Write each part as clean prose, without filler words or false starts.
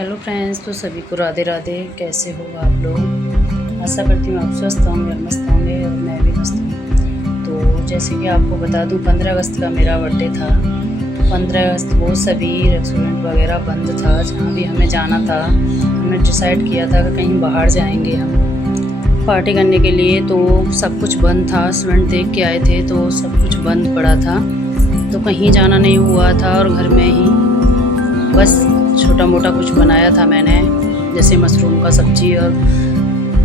Hello friends, तो सभी को राधे राधे। कैसे हो आप लोग? आशा करती हूँ आप स्वस्थ होंगे और मस्त होंगे और मैं भी मस्त हूँ। तो जैसे कि आपको बता दूँ, 15 अगस्त का मेरा बर्थडे था। 15 अगस्त को सभी रेस्टोरेंट वगैरह बंद था। जहाँ भी हमें जाना था, हमने डिसाइड किया था कि कहीं बाहर जाएंगे हम पार्टी करने के लिए। तो सब कुछ बंद था। स्टूडेंट देख के आए थे तो सब कुछ बंद पड़ा था, तो कहीं जाना नहीं हुआ था और घर में ही बस छोटा मोटा कुछ बनाया था मैंने, जैसे मशरूम का सब्ज़ी और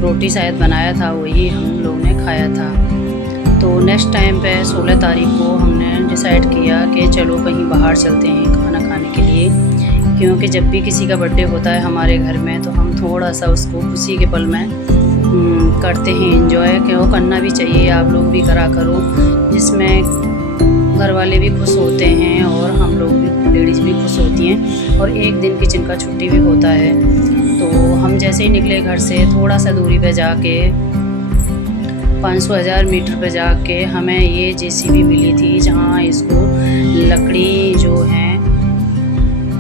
रोटी शायद बनाया था, वही हम लोग ने खाया था। तो नेक्स्ट टाइम पे 16 तारीख को हमने डिसाइड किया कि चलो कहीं बाहर चलते हैं खाना खाने के लिए, क्योंकि जब भी किसी का बर्थडे होता है हमारे घर में तो हम थोड़ा सा उसको खुशी के पल में करते हैं एंजॉय, क्यों करना भी चाहिए। आप लोग भी करा करो, जिसमें घर वाले भी खुश होते हैं और हम लोग भी, लेडीज़ भी खुश होती हैं, और एक दिन की जिनका छुट्टी भी होता है। तो हम जैसे ही निकले घर से, थोड़ा सा दूरी पे जाके 500-1000 मीटर पे जाके हमें ये जेसीबी मिली थी, जहाँ इसको लकड़ी जो है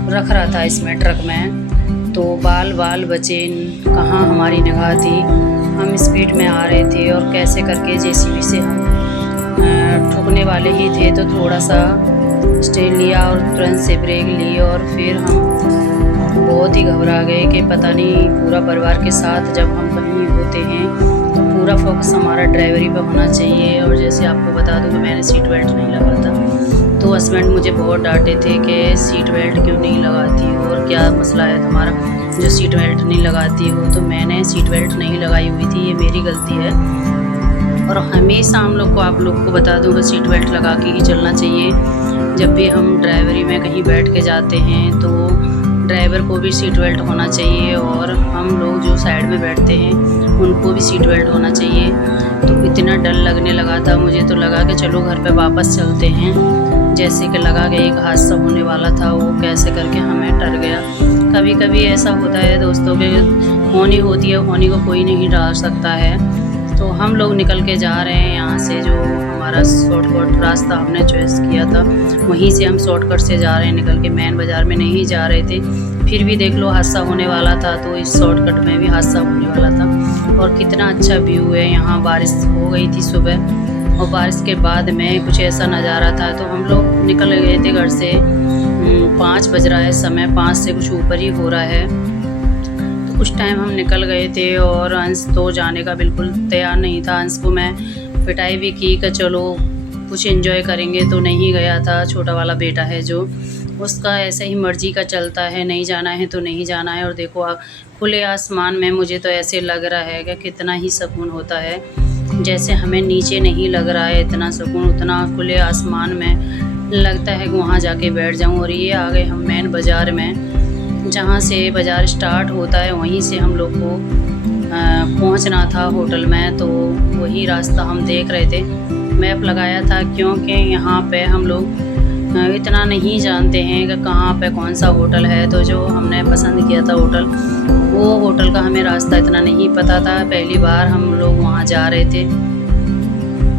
रख रहा था इसमें ट्रक में। तो बाल बचे, कहाँ हमारी निगाह थी, हम स्पीड में आ रहे थे और कैसे करके जेसीबी से हम ठुकने वाले ही थे। तो थोड़ा सा स्टेन लिया और तुरंत से ब्रेक ली, और फिर हम बहुत ही घबरा गए कि पता नहीं, पूरा परिवार के साथ जब हम कहीं होते हैं तो पूरा फोकस हमारा ड्राइवरी पे होना चाहिए। और जैसे आपको बता दूं कि मैंने सीट बेल्ट नहीं लगा था, तो हस्बैंड मुझे बहुत डांटे थे कि सीट बेल्ट क्यों नहीं लगाती हो और क्या मसला है तुम्हारा जो सीट बेल्ट नहीं लगाती हो। तो मैंने सीट बेल्ट नहीं लगाई हुई थी, ये मेरी गलती है। और हमेशा हम लोग को, आप लोग को बता दूँ कि सीट बेल्ट लगा के ही चलना चाहिए। जब भी हम ड्राइवरी में कहीं बैठ के जाते हैं तो ड्राइवर को भी सीट बेल्ट होना चाहिए, और हम लोग जो साइड में बैठते हैं उनको भी सीट बेल्ट होना चाहिए। तो इतना डर लगने लगा था मुझे, तो लगा कि चलो घर पे वापस चलते हैं। जैसे कि लगा कि एक हादसा होने वाला था, वो कैसे करके हमें डर गया। कभी कभी ऐसा होता है दोस्तों के, होनी होती है, होनी को कोई नहीं डाल सकता है। तो हम लोग निकल के जा रहे हैं यहाँ से, जो हमारा शॉर्टकट रास्ता हमने चॉइस किया था वहीं से हम शॉर्टकट से जा रहे हैं निकल के, मेन बाज़ार में नहीं जा रहे थे। फिर भी देख लो हादसा होने वाला था, तो इस शॉर्टकट में भी हादसा होने वाला था। और कितना अच्छा व्यू है यहाँ। बारिश हो गई थी सुबह, और बारिश के बाद में कुछ ऐसा नज़ारा था। तो हम लोग निकल गए थे घर से, 5 बज रहा है समय, 5 से कुछ ऊपर ही हो रहा है। उस टाइम हम निकल गए थे, और अंश तो जाने का बिल्कुल तैयार नहीं था। अंश को मैं पिटाई भी की कि चलो कुछ एंजॉय करेंगे, तो नहीं गया था। छोटा वाला बेटा है जो, उसका ऐसे ही मर्जी का चलता है, नहीं जाना है तो नहीं जाना है। और देखो खुले आसमान में मुझे तो ऐसे लग रहा है कि कितना ही सुकून होता है, जैसे हमें नीचे नहीं लग रहा है इतना सुकून, उतना खुले आसमान में लगता है कि वहाँ जाके बैठ जाऊँ। और ये आ गए हम मेन बाज़ार में, जहाँ से बाज़ार स्टार्ट होता है वहीं से हम लोग को पहुँचना था होटल में। तो वही रास्ता हम देख रहे थे, मैप लगाया था, क्योंकि यहाँ पे हम लोग इतना नहीं जानते हैं कि कहाँ पे कौन सा होटल है। तो जो हमने पसंद किया था होटल, वो होटल का हमें रास्ता इतना नहीं पता था, पहली बार हम लोग वहाँ जा रहे थे।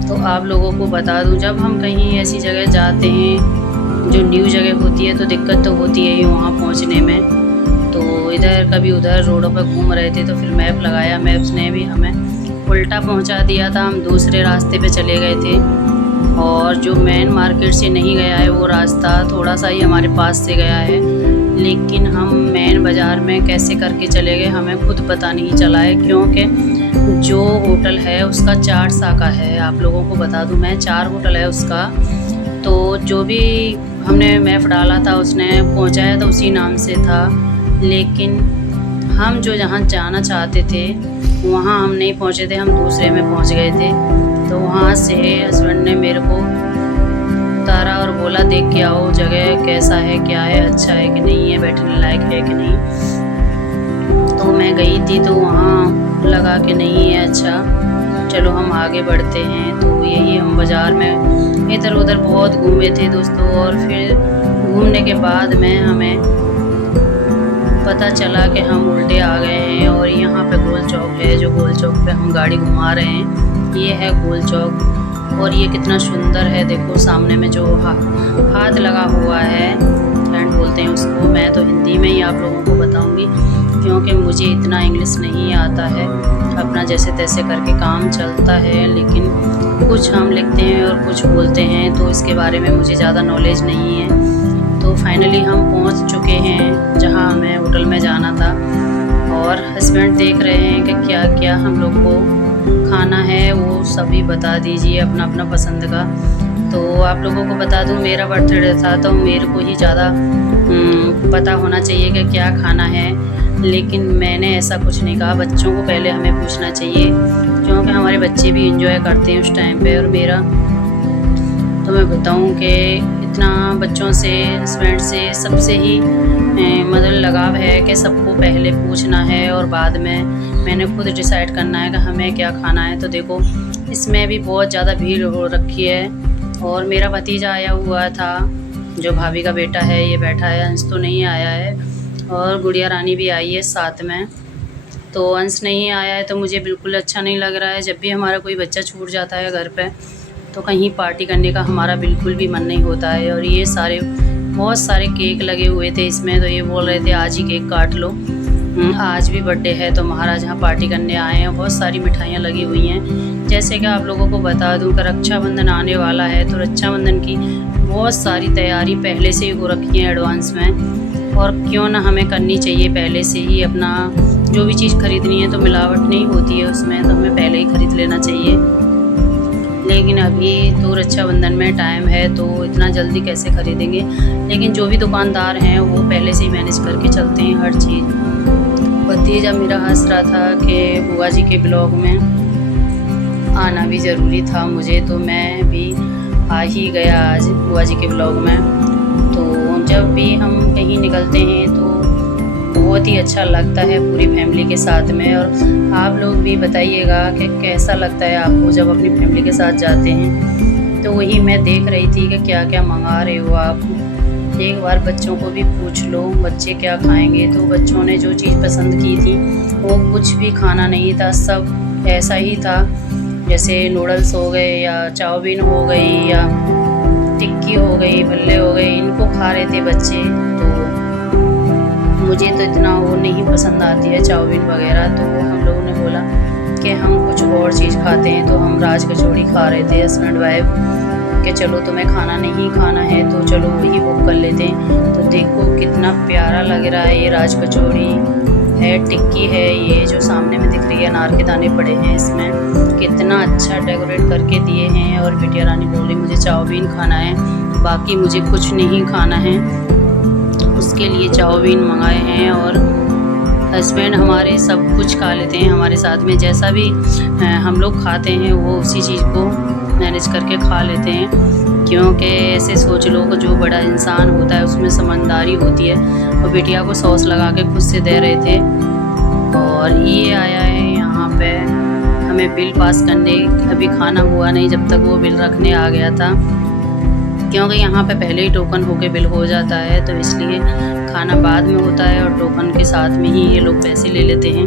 तो आप लोगों को बता दूँ, जब हम कहीं ऐसी जगह जाते हैं जो न्यू जगह होती है तो दिक्कत तो होती है ही वहाँ पहुँचने में। तो इधर कभी उधर रोडों पर घूम रहे थे, तो फिर मैप लगाया, मैप्स ने भी हमें उल्टा पहुँचा दिया था। हम दूसरे रास्ते पे चले गए थे, और जो मेन मार्केट से नहीं गया है वो रास्ता थोड़ा सा ही हमारे पास से गया है, लेकिन हम मेन बाज़ार में कैसे करके चले गए हमें खुद पता नहीं चला है। क्योंकि जो होटल है उसका 4 शाखा है, आप लोगों को बता दूँ मैं, 4 होटल है उसका। तो जो भी हमने मैप डाला था उसने पहुंचाया तो उसी नाम से था, लेकिन हम जो जहाँ जाना चाहते थे वहाँ हम नहीं पहुँचे थे, हम दूसरे में पहुँच गए थे। तो वहाँ से हस्बैंड ने मेरे को उतारा और बोला देख के आओ जगह कैसा है, क्या है, अच्छा है कि नहीं है, बैठने लायक है कि नहीं। तो मैं गई थी तो वहाँ लगा कि नहीं है अच्छा, चलो हम आगे बढ़ते हैं। तो यही हम बाज़ार में इधर उधर बहुत घूमे थे दोस्तों, और फिर घूमने के बाद में हमें पता चला कि हम उल्टे आ गए हैं। और यहाँ पे गोल चौक है, जो गोल चौक पे हम गाड़ी घुमा रहे हैं, ये है गोल चौक। और ये कितना सुंदर है, देखो सामने में जो हाथ लगा हुआ है, एंड बोलते हैं उसको। मैं तो हिंदी में ही आप लोगों को बताऊंगी क्योंकि मुझे इतना इंग्लिश नहीं आता है। अपना जैसे तैसे करके काम चलता है, लेकिन कुछ हम लिखते हैं और कुछ बोलते हैं, तो इसके बारे में मुझे ज़्यादा नॉलेज नहीं है। तो फाइनली हम पहुंच चुके हैं जहां हमें होटल में जाना था, और हस्बैंड देख रहे हैं कि क्या क्या हम लोग को खाना है, वो सभी बता दीजिए अपना अपना पसंद का। तो आप लोगों को बता दूं, मेरा बर्थडे था तो मेरे को ही ज़्यादा पता होना चाहिए कि क्या खाना है, लेकिन मैंने ऐसा कुछ नहीं कहा। बच्चों को पहले हमें पूछना चाहिए क्योंकि हमारे बच्चे भी एंजॉय करते हैं उस टाइम पे। और मेरा तो मैं बताऊं कि इतना बच्चों से, हस्बैंड से, सबसे ही मतलब लगाव है कि सबको पहले पूछना है और बाद में मैंने खुद डिसाइड करना है कि हमें क्या खाना है। तो देखो इसमें भी बहुत ज़्यादा भीड़ हो रखी है, और मेरा भतीजा आया हुआ था, जो भाभी का बेटा है, ये बैठा है। अंश तो नहीं आया है, और गुड़िया रानी भी आई है साथ में। तो अंश नहीं आया है तो मुझे बिल्कुल अच्छा नहीं लग रहा है। जब भी हमारा कोई बच्चा छूट जाता है घर पे, तो कहीं पार्टी करने का हमारा बिल्कुल भी मन नहीं होता है। और ये बहुत सारे केक लगे हुए थे इसमें, तो ये बोल रहे थे आज ही केक काट लो, आज भी बर्थडे है तो महाराज यहाँ पार्टी करने आए हैं। बहुत सारी मिठाइयाँ लगी हुई हैं। जैसे कि आप लोगों को बता दूं कि रक्षाबंधन आने वाला है, तो रक्षाबंधन की बहुत सारी तैयारी पहले से ही हो रखी है एडवांस में, और क्यों ना हमें करनी चाहिए पहले से ही। अपना जो भी चीज़ खरीदनी है तो मिलावट नहीं होती है उसमें, तो हमें पहले ही खरीद लेना चाहिए। लेकिन अभी तो रक्षाबंधन में टाइम है, तो इतना जल्दी कैसे खरीदेंगे। लेकिन जो भी दुकानदार हैं वो पहले से ही मैनेज करके चलते हैं हर चीज़। भतीजा मेरा हंस रहा था कि बुआ जी के ब्लॉग में आना भी ज़रूरी था मुझे, तो मैं भी आ ही गया आज बुआ जी के ब्लॉग में। तो जब भी हम कहीं निकलते हैं तो बहुत ही अच्छा लगता है पूरी फैमिली के साथ में। और आप लोग भी बताइएगा कि कैसा लगता है आपको जब अपनी फैमिली के साथ जाते हैं। तो वही मैं देख रही थी कि क्या क्या मंगा रहे हो आप। एक बार बच्चों को भी पूछ लो बच्चे क्या खाएंगे। तो बच्चों ने जो चीज़ पसंद की थी वो कुछ भी खाना नहीं था, सब ऐसा ही था जैसे नूडल्स हो गए या चाउमीन हो गई या टिक्की हो गई, भल्ले हो गए, इनको खा रहे थे बच्चे। तो मुझे तो इतना वो नहीं पसंद आती है चाउमीन वगैरह। तो हम लोगों ने बोला कि हम कुछ और चीज़ खाते हैं, तो हम राज कचौड़ी खा रहे थे हस्बैंड वाइफ कि चलो तुम्हें खाना नहीं खाना है तो चलो वही बुक कर लेते हैं। तो देखो कितना प्यारा लग रहा है, ये राज कचौड़ी है, टिक्की है, ये जो सामने में दिख रही है अनार के दाने पड़े हैं इसमें, कितना अच्छा डेकोरेट करके दिए हैं। और बिटिया रानी बोल रही मुझे चाउमीन खाना है, बाकी मुझे कुछ नहीं खाना है, उसके लिए चाउमीन मंगाए हैं। और हस्बैंड हमारे सब कुछ खा लेते हैं हमारे साथ में, जैसा भी हम लोग खाते हैं वो उसी चीज़ को मैनेज करके खा लेते हैं। क्योंकि ऐसे सोच लो कि जो बड़ा इंसान होता है उसमें समझदारी होती है। और बिटिया को सॉस लगा के खुद से दे रहे थे। और ये आया है यहाँ पे हमें बिल पास करने, अभी खाना हुआ नहीं जब तक वो बिल रखने आ गया था, क्योंकि यहाँ पे पहले ही टोकन होके बिल हो जाता है, तो इसलिए खाना बाद में होता है और टोकन के साथ में ही ये लोग पैसे ले लेते हैं।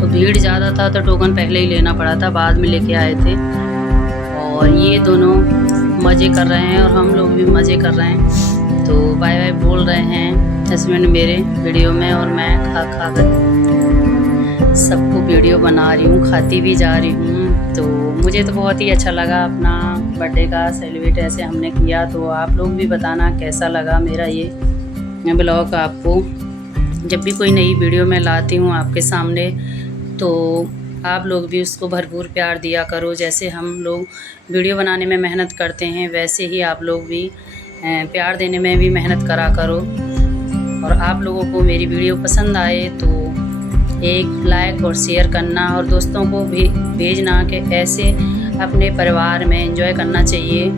तो भीड़ ज़्यादा था तो टोकन पहले ही लेना पड़ा था, बाद में लेके आए थे। और ये दोनों मज़े कर रहे हैं और हम लोग भी मज़े कर रहे हैं। तो बाय बाय बोल रहे हैं हस्बैंड मेरे वीडियो में, और मैं खा कर सबको वीडियो बना रही हूँ, खाती भी जा रही हूँ। तो मुझे तो बहुत ही अच्छा लगा अपना बर्थडे का सेलिब्रेट ऐसे हमने किया। तो आप लोग भी बताना कैसा लगा मेरा ये ब्लॉग आपको। जब भी कोई नई वीडियो मैं लाती हूँ आपके सामने, तो आप लोग भी उसको भरपूर प्यार दिया करो। जैसे हम लोग वीडियो बनाने में मेहनत करते हैं, वैसे ही आप लोग भी प्यार देने में भी मेहनत करा करो। और आप लोगों को मेरी वीडियो पसंद आए तो एक लाइक और शेयर करना, और दोस्तों को भी भेजना कि ऐसे अपने परिवार में एंजॉय करना चाहिए।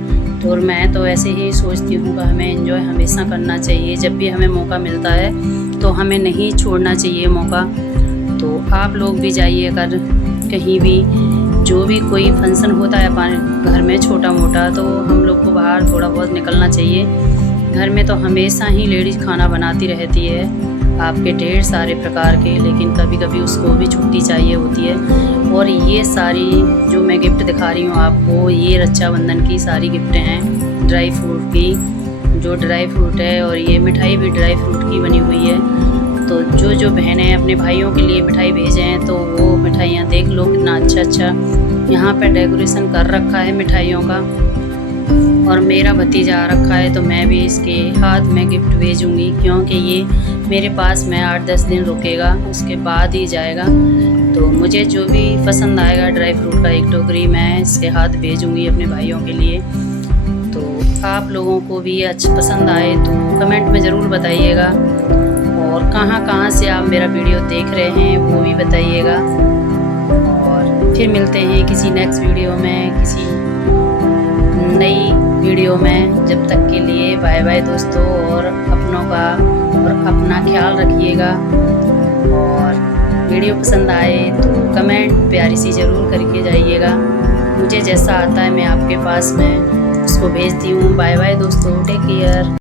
तो और मैं तो ऐसे ही सोचती हूँ कि हमें एंजॉय हमेशा करना चाहिए। जब भी हमें मौका मिलता है तो हमें नहीं छोड़ना चाहिए मौका। तो आप लोग भी जाइए अगर कहीं भी जो भी कोई फंक्शन होता है अपने घर में छोटा मोटा, तो हम लोग को बाहर थोड़ा बहुत निकलना चाहिए। घर में तो हमेशा ही लेडीज़ खाना बनाती रहती है आपके ढेर सारे प्रकार के, लेकिन कभी कभी उसको भी छुट्टी चाहिए होती है। और ये सारी जो मैं गिफ्ट दिखा रही हूँ आपको, ये रक्षाबंधन की सारी गिफ्टें हैं ड्राई फ्रूट की, जो ड्राई फ्रूट है, और ये मिठाई भी ड्राई फ्रूट की बनी हुई है। तो जो बहनें अपने भाइयों के लिए मिठाई भेजे हैं तो वो मिठाइयाँ देख लो कितना अच्छा यहाँ पे डेकोरेशन कर रखा है मिठाइयों का। और मेरा भतीजा आ रखा है तो मैं भी इसके हाथ में गिफ्ट भेजूँगी, क्योंकि ये मेरे पास में 8-10 दिन रुकेगा, उसके बाद ही जाएगा। तो मुझे जो भी पसंद आएगा ड्राई फ्रूट का एक टोकरी मैं इसके हाथ भेजूँगी अपने भाइयों के लिए। तो आप लोगों को भी अच्छा पसंद आए तो कमेंट में ज़रूर बताइएगा, और कहाँ से आप मेरा वीडियो देख रहे हैं वो भी बताइएगा। और फिर मिलते हैं किसी नेक्स्ट वीडियो में, किसी नई वीडियो में। जब तक के लिए बाय बाय दोस्तों, और अपनों का और अपना ख्याल रखिएगा। और वीडियो पसंद आए तो कमेंट प्यारी सी ज़रूर करके जाइएगा। मुझे जैसा आता है मैं आपके पास में उसको भेजती हूँ। बाय बाय दोस्तों, टेक केयर।